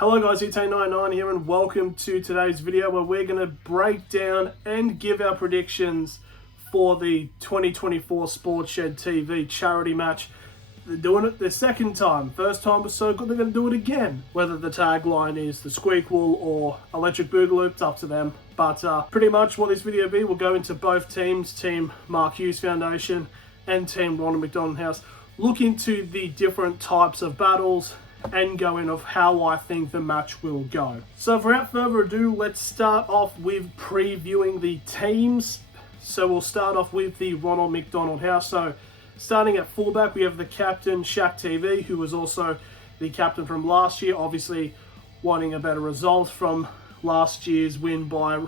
Hello guys, it's A99 here and welcome to today's video where we're going to break down and give our predictions for the 2024 SportShedTV charity match. They're doing it the second time. First time was so good they're going to do it again. Whether the tagline is the squeak wool or electric boogaloo, it's up to them. But pretty much what this video will be, we'll go into both teams, Team Mark Hughes Foundation and Team Ronald McDonald House. Look into the different types of battles and go in of how I think the match will go. So without further ado, let's start off with previewing the teams. So we'll start off with the Ronald McDonald House. So starting at fullback, we have the captain, SportShedTV, who was also the captain from last year, obviously wanting a better result from last year's win by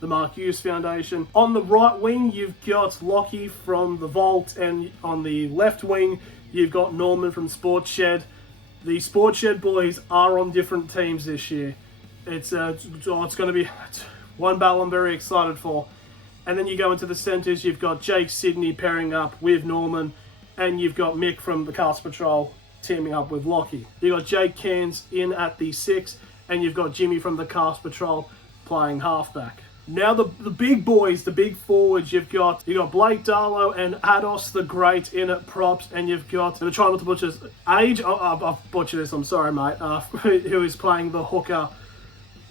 the Mark Hughes Foundation. On the right wing, you've got Lockie from the Vault, and on the left wing, you've got Norman from SportShed. The SportShed boys are on different teams this year. It's going to be one battle I'm very excited for. And then you go into the centres, you've got Jake Sidney pairing up with Norman, and you've got Mick from the Cast Patrol teaming up with Lockie. You've got Jake Cairns in at the 6, and you've got Jimmy from the Cast Patrol playing halfback. Now the big boys, the big forwards, you've got Blake Darlow and Ados the Great in at props, and you've got, I'm trying not to butcher this, I've butchered this, I'm sorry mate, who is playing the hooker,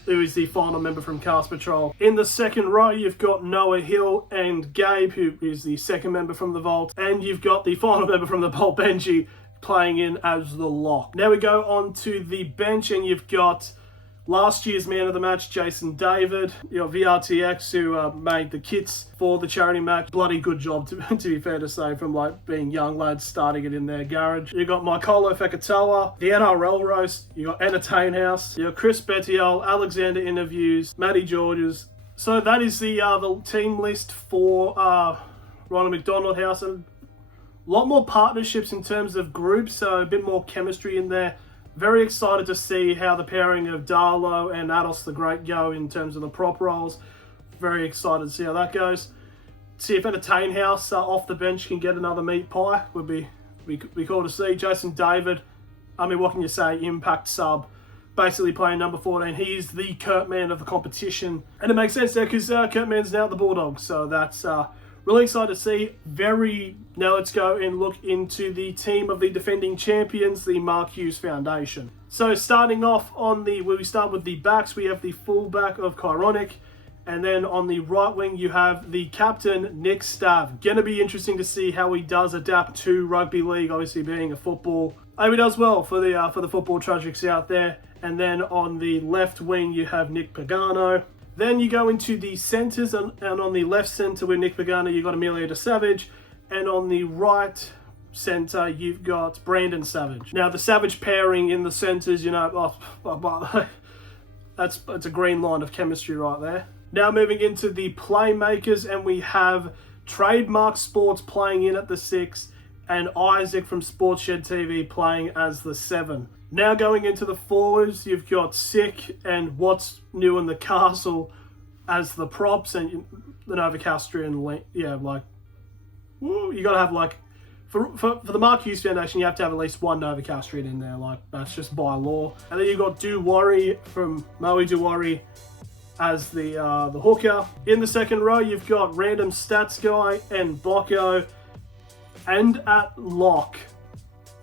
who is the final member from Cast Patrol. In the second row, you've got Noah Hill and Gabe, who is the second member from the Vault, and you've got the final member from the Vault, Benji, playing in as the lock. Now we go on to the bench, and you've got last year's man of the match, Jason David, VRTX, who made the kits for the charity match. Bloody good job, to be fair to say, from like being young lads starting it in their garage. You got Mycolo Fekatoa, the NRL roast, you got Entertain House, you got Chris Bettiol, Alexander Interviews, Matty Georges. So that is the team list for Ronald McDonald House, and a lot more partnerships in terms of groups, so a bit more chemistry in there. Very excited to see how the pairing of Darlow and Ados the Great go in terms of the prop roles. Very excited to see how that goes. See if Entertain House off the bench can get another meat pie. Would be cool to see. Jason David, I mean, what can you say? Impact sub, basically playing number 14. He's the Kurt Man of the competition. And it makes sense there because Kurt Man's now at the Bulldogs. So that's really excited to see. Now let's go and look into the team of the defending champions, the Mark Hughes Foundation. So starting off we start with the backs, we have the fullback of Chironic, and then on the right wing you have the captain, Nick Stav. Gonna be interesting to see how he does adapt to rugby league, obviously being a football. I hope he does well for the football tragics out there. And then on the left wing you have Nick Pagano. Then you go into the centres, and on the left centre with Nick Pagano, you've got Emilio de Savage, and on the right centre, you've got Brandon Savage. Now, the Savage pairing in the centres, that's a green line of chemistry right there. Now, moving into the playmakers, and we have Trademark Sports playing in at the 6, and Isaac from SportShedTV playing as the 7. Now going into the forwards, you've got Sick and What's New in the Castle as the props, and the Novocastrian, you gotta have for the Mark Hughes Foundation, you have to have at least one Novocastrian in there, that's just by law. And then you've got Duwari from Moe Duwari as the hooker. In the second row, you've got Random Stats Guy and Bocco, and at lock,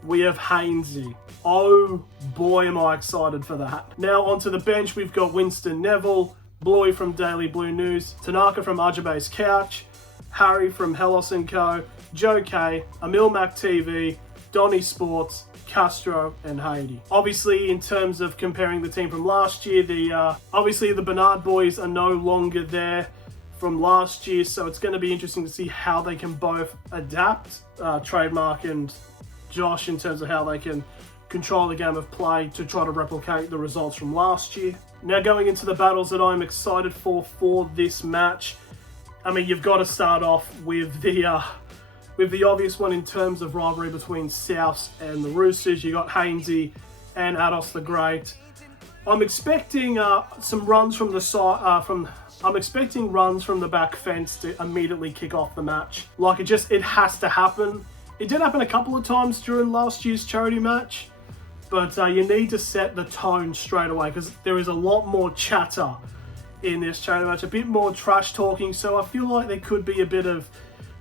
we have Hainsey. Oh boy, am I excited for that. Now onto the bench, we've got Winston Neville, Bluey from Daily Blue News, Tanaka from Ajabay's Couch, Harry from Hellos & Co, Joe K, Emil Mac TV, Donny Sports, Castro, and Haiti. Obviously, in terms of comparing the team from last year, obviously the Bernard boys are no longer there from last year, so it's going to be interesting to see how they can both adapt, Trademark and Josh, in terms of how they can control the game of play to try to replicate the results from last year. Now going into the battles that I'm excited for this match, I mean, you've got to start off with the obvious one in terms of rivalry between Souths and the Roosters. You got Hainsey and Ados the Great. I'm expecting some runs from the side. I'm expecting runs from the back fence to immediately kick off the match. It has to happen. It did happen a couple of times during last year's charity match. But you need to set the tone straight away because there is a lot more chatter in this charity match, a bit more trash talking. So I feel like there could be a bit of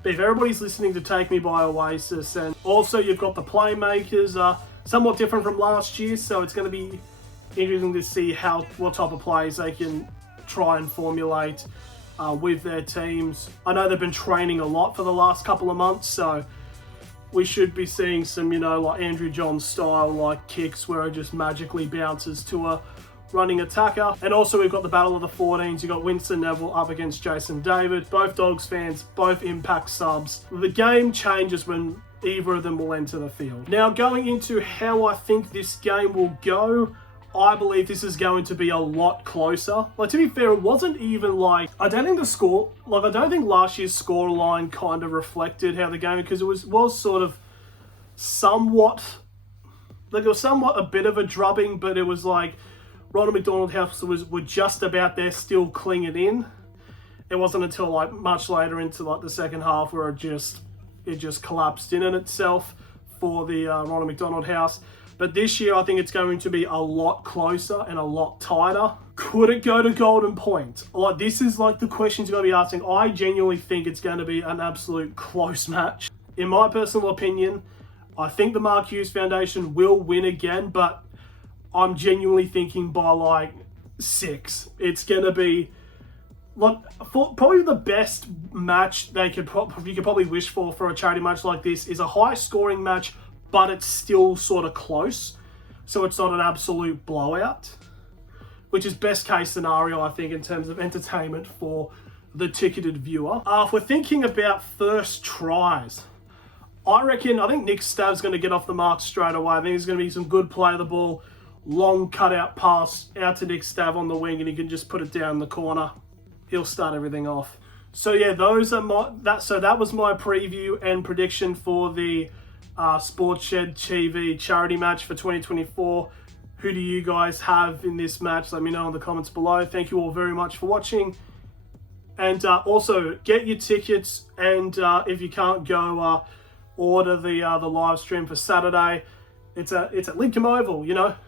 beef. Everybody's listening to Take Me by Oasis, and also you've got the playmakers, somewhat different from last year. So it's going to be interesting to see what type of plays they can try and formulate with their teams. I know they've been training a lot for the last couple of months, so we should be seeing some, like Andrew John style, like kicks where it just magically bounces to a running attacker. And also we've got the Battle of the 14s. You've got Winston Neville up against Jason David. Both Dogs fans, both Impact subs. The game changes when either of them will enter the field. Now, going into how I think this game will go, I believe this is going to be a lot closer. Like, to be fair, it wasn't even like, I don't think last year's scoreline kind of reflected how the game, because it was sort of somewhat a bit of a drubbing, but it was like Ronald McDonald House were just about there, still clinging in. It wasn't until like much later into like the second half where it just collapsed in itself for the Ronald McDonald House. But this year, I think it's going to be a lot closer and a lot tighter. Could it go to golden point? Like, this is like the questions you're going to be asking. I genuinely think it's going to be an absolute close match. In my personal opinion, I think the Mark Hughes Foundation will win again, but I'm genuinely thinking by like 6. It's going to be like probably the best match you could probably wish for a charity match like this is a high scoring match, but it's still sort of close. So it's not an absolute blowout, which is best case scenario, I think, in terms of entertainment for the ticketed viewer. If we're thinking about first tries, I think Nick Stav's going to get off the mark straight away. I think there's going to be some good play of the ball, long cutout pass out to Nick Stav on the wing, and he can just put it down the corner. He'll start everything off. So yeah, that was my preview and prediction for the SportShed TV charity match for 2024. Who do you guys have in this match? Let me know in the comments below. Thank you all very much for watching. And also, get your tickets, and if you can't go, order the live stream for Saturday. It's at Lincoln Oval, Vibro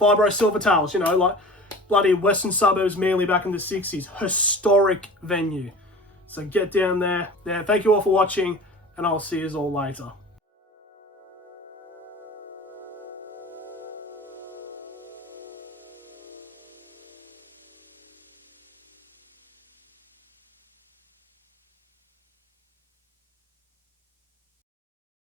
Silvertails, like bloody Western Suburbs, Manly back in the 60s. Historic venue. So get down there. Thank you all for watching, and I'll see you all later.